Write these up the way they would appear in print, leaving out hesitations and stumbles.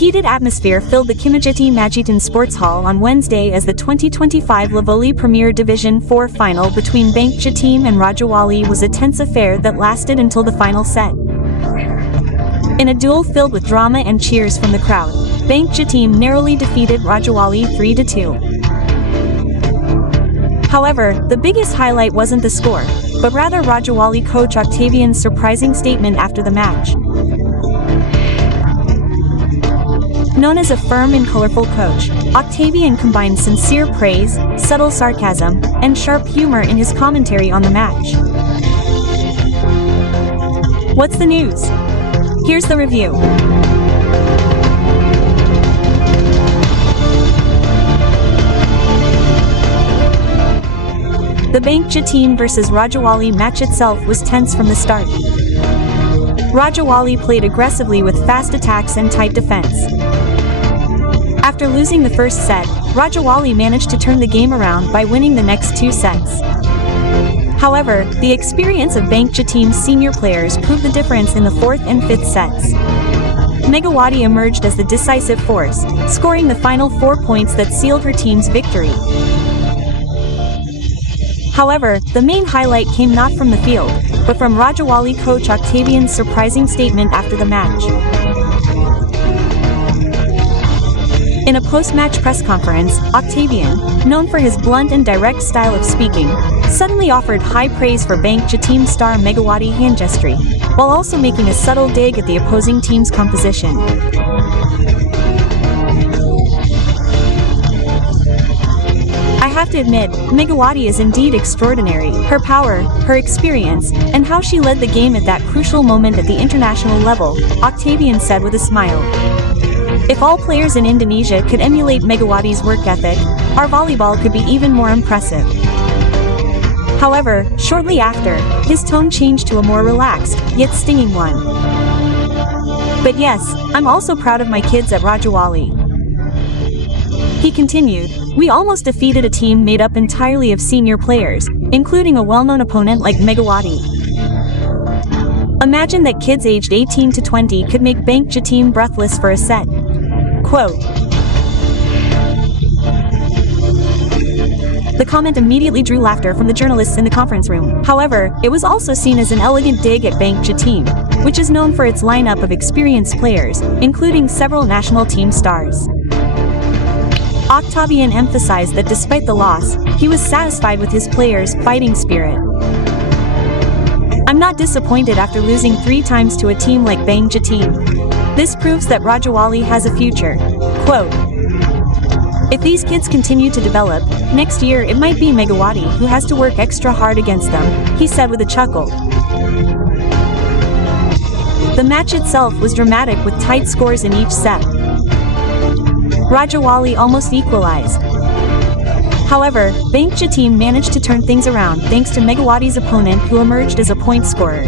heated atmosphere filled the BANKJATIM Sports Hall on Wednesday as the 2025 Lavoli Premier Division 4 final between BANKJATIM and RajaWali was a tense affair that lasted until the final set. In a duel filled with drama and cheers from the crowd, BANKJATIM narrowly defeated RajaWali 3-2. However, the biggest highlight wasn't the score, but rather RajaWali coach OCTAVIAN's surprising statement after the match. Known as a firm and colorful coach, OCTAVIAN combined sincere praise, subtle sarcasm, and sharp humor in his commentary on the match. What's the news? Here's the review. The BANKJATIM vs RajaWali match itself was tense from the start. RajaWali played aggressively with fast attacks and tight defense. After losing the first set, RajaWali managed to turn the game around by winning the next 2 sets. However, the experience of BANKJATIM's senior players proved the difference in the 4th and 5th sets. Megawati emerged as the decisive force, scoring the final 4 points that sealed her team's victory. However, the main highlight came not from the field, but from RajaWali coach OCTAVIAN's surprising statement after the match. In a post-match press conference, OCTAVIAN, known for his blunt and direct style of speaking, suddenly offered high praise for BANKJATIM star megawatihangestri, while also making a subtle dig at the opposing team's composition. I have to admit, Megawati is indeed extraordinary. Her power, her experience, and how she led the game at that crucial moment at the international level, OCTAVIAN said with a smile. If all players in Indonesia could emulate Megawati's work ethic, our volleyball could be even more impressive. However, shortly after, his tone changed to a more relaxed, yet stinging one. But yes, I'm also proud of my kids at RajaWali. He continued, we almost defeated a team made up entirely of senior players, including a well-known opponent like Megawati. Imagine that kids aged 18 to 20 could make BANKJATIM breathless for a set. Quote. The comment immediately drew laughter from the journalists in the conference room. However, it was also seen as an elegant dig at BANKJATIM, which is known for its lineup of experienced players, including several national team stars. OCTAVIAN emphasized that despite the loss, he was satisfied with his players' fighting spirit. I'm not disappointed after losing 3 times to a team like BANKJATIM. This proves that RajaWali has a future. Quote. If these kids continue to develop, next year it might be Megawati who has to work extra hard against them, he said with a chuckle. The match itself was dramatic with tight scores in each set. RajaWali almost equalized. However, BANKJATIM managed to turn things around thanks to Megawati's opponent who emerged as a point scorer.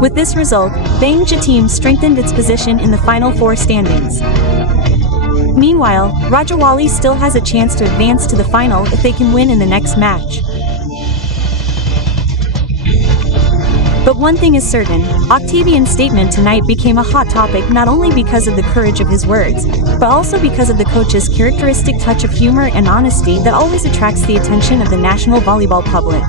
With this result, BANKJATIM strengthened its position in the final 4 standings. Meanwhile, RajaWali still has a chance to advance to the final if they can win in the next match. But one thing is certain, OCTAVIAN's statement tonight became a hot topic not only because of the courage of his words, but also because of the coach's characteristic touch of humor and honesty that always attracts the attention of the national volleyball public.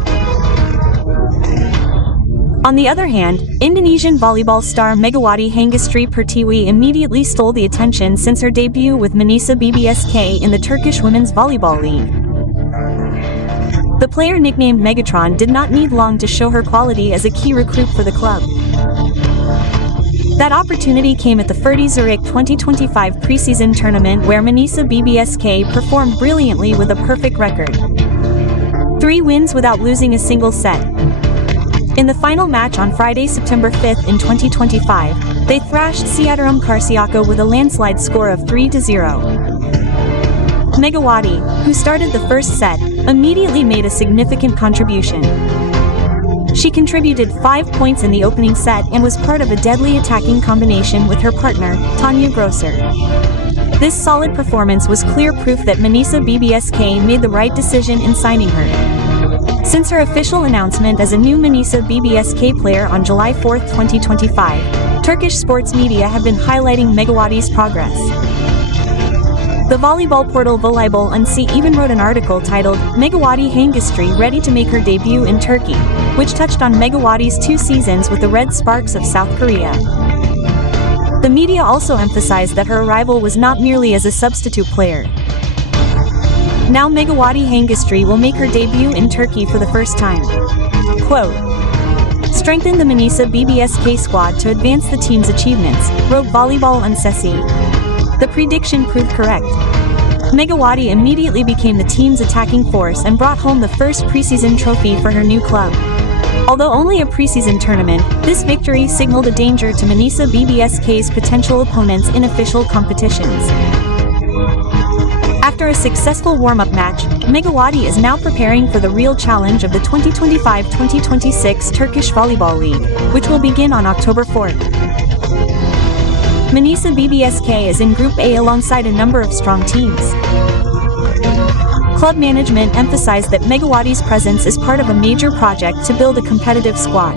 On the other hand, Indonesian volleyball star Megawatihangestri Pertiwi immediately stole the attention since her debut with Manisa BBSK in the Turkish Women's Volleyball League. The player nicknamed Megatron did not need long to show her quality as a key recruit for the club. That opportunity came at the Ferdi Zurich 2025 preseason tournament where Manisa BBSK performed brilliantly with a perfect record. 3 wins without losing a single set. In the final match on Friday, September 5th in 2025, they thrashed Siataram Karsiaka with a landslide score of 3-0. Megawati, who started the first set, immediately made a significant contribution. She contributed 5 points in the opening set and was part of a deadly attacking combination with her partner, Tanya Grosser. This solid performance was clear proof that Manisa BBSK made the right decision in signing her. Since her official announcement as a new Manisa BBSK player on July 4, 2025, Turkish sports media have been highlighting Megawati's progress. The volleyball portal Voleybol Unsi even wrote an article titled, "Megawatihangestri ready to make her debut in Turkey," which touched on Megawati's 2 seasons with the Red Sparks of South Korea. The media also emphasized that her arrival was not merely as a substitute player. Now Megawatihangestri will make her debut in Turkey for the first time. Quote, "Strengthen the Manisa BBSK squad to advance the team's achievements," wrote Volleyball Unsesi. The prediction proved correct. Megawati immediately became the team's attacking force and brought home the first preseason trophy for her new club. Although only a preseason tournament, this victory signaled a danger to Manisa BBSK's potential opponents in official competitions. After a successful warm-up match, Megawati is now preparing for the real challenge of the 2025-2026 Turkish Volleyball League, which will begin on October 4th. Manisa BBSK is in Group A alongside a number of strong teams. Club management emphasized that Megawati's presence is part of a major project to build a competitive squad.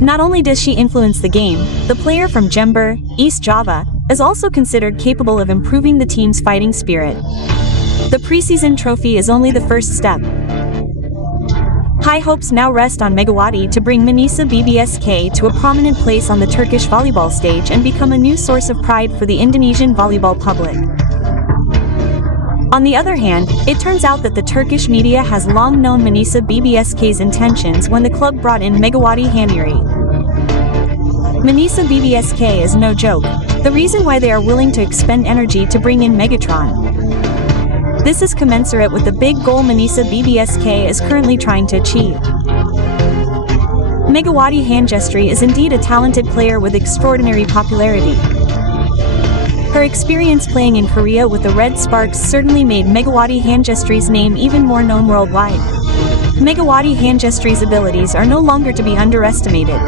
Not only does she influence the game, the player from Jember, East Java, is also considered capable of improving the team's fighting spirit. The preseason trophy is only the first step. High hopes now rest on Megawati to bring Manisa BBSK to a prominent place on the Turkish volleyball stage and become a new source of pride for the Indonesian volleyball public. On the other hand, it turns out that the Turkish media has long known Manisa BBSK's intentions when the club brought in Megawatihangestri. Manisa BBSK is no joke, the reason why they are willing to expend energy to bring in Megatron. This is commensurate with the big goal Manisa BBSK is currently trying to achieve. Megawatihangestri is indeed a talented player with extraordinary popularity. Her experience playing in Korea with the Red Sparks certainly made Megawatihangestri's name even more known worldwide. Megawatihangestri's abilities are no longer to be underestimated.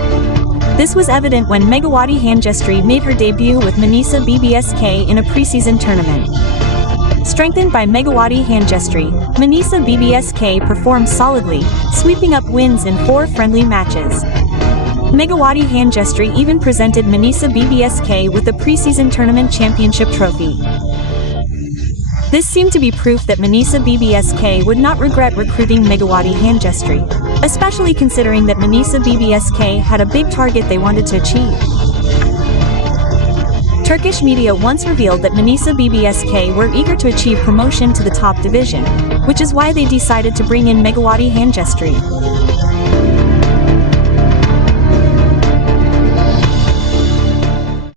This was evident when Megawatihangestri made her debut with Manisa BBSK in a preseason tournament. Strengthened by Megawatihangestri, Manisa BBSK performed solidly, sweeping up wins in 4 friendly matches. Megawatihangestri even presented Manisa BBSK with the preseason tournament championship trophy. This seemed to be proof that Manisa BBSK would not regret recruiting Megawatihangestri, especially considering that Manisa BBSK had a big target they wanted to achieve. Turkish media once revealed that Manisa BBSK were eager to achieve promotion to the top division, which is why they decided to bring in Megawatihangestri.